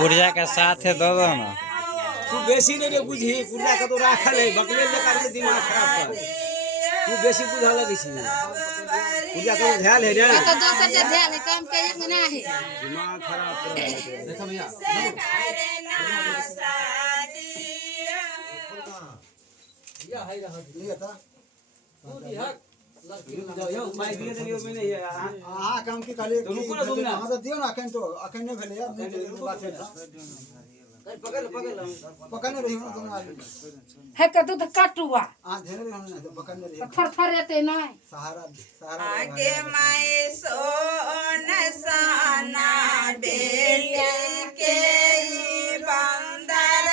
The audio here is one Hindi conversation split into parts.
पुर्जा के साथ है दो ना तू बेसी नहीं बुझी पुर्जा का तो राखल है बकले लेकर दिमाग खराब कर तू बेसी बुझा लगी छी पुर्जा का ध्यान है ना तो दोसर से ध्यान है काम के एक ना है दिमाग खराब कर देखो भैया या है रहा ये था पूरी हक यो माइक दिए दियो मैंने हां काम की खाली हां तो दियो ना अखन नहीं भेले यार बात है पकड़ने रही हो तुम है तो दूध काटुआ हां धेरे रही हो ना पकड़ने रही थर थर रहते ना सहारा आगे माए सोन साना बेटी के बंदर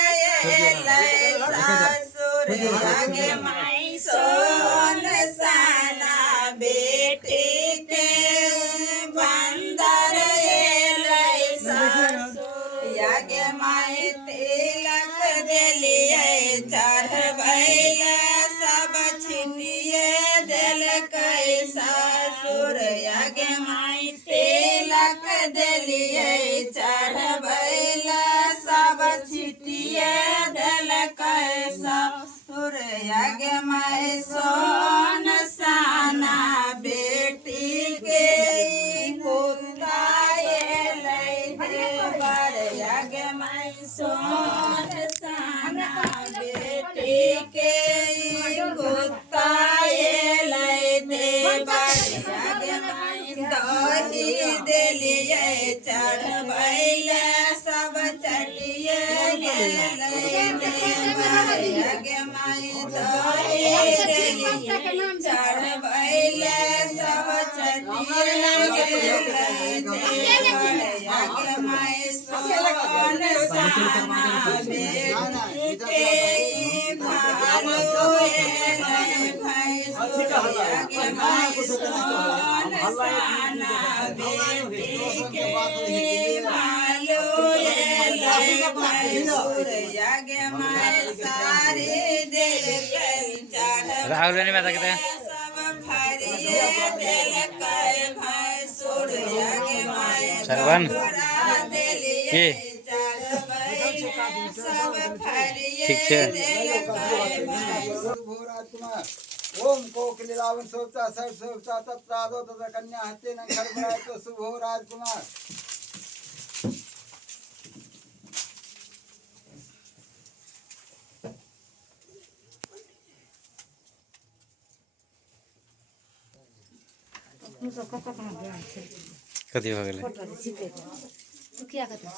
सासुर आगे माए सोन साना बेटी के बंदर सासुर आगे माए तिलक दिलिए चढ़बैला सब छिटिए दिल सासुर आगे माई तिलक दिलिए चढ़बैला सब छिटिए दिल सासुर आगे माई सोन साना बेटी के कुताए बर आगे माई सोन साना बेटी के दही दिलिए चढ़बैला सब चटिए आगे माई दही दिलिए चढ़बैला सब चटिए आगे माई सोन साना बेटी के भालो आगे माई सोन साना बेटी के भालो आगे माई सारी दिल राहुल ने बता के सब भरिए दिल भैंसुर आगे माई सरवन की सब भरिए ठीक है ओम कोकिलावन सोचता सर सोचता तत्प्रादो तथा कन्या हस्ते न घर बनाए तो शुभ हो राजकुमार कथी हो गेलै क्या कहते हैं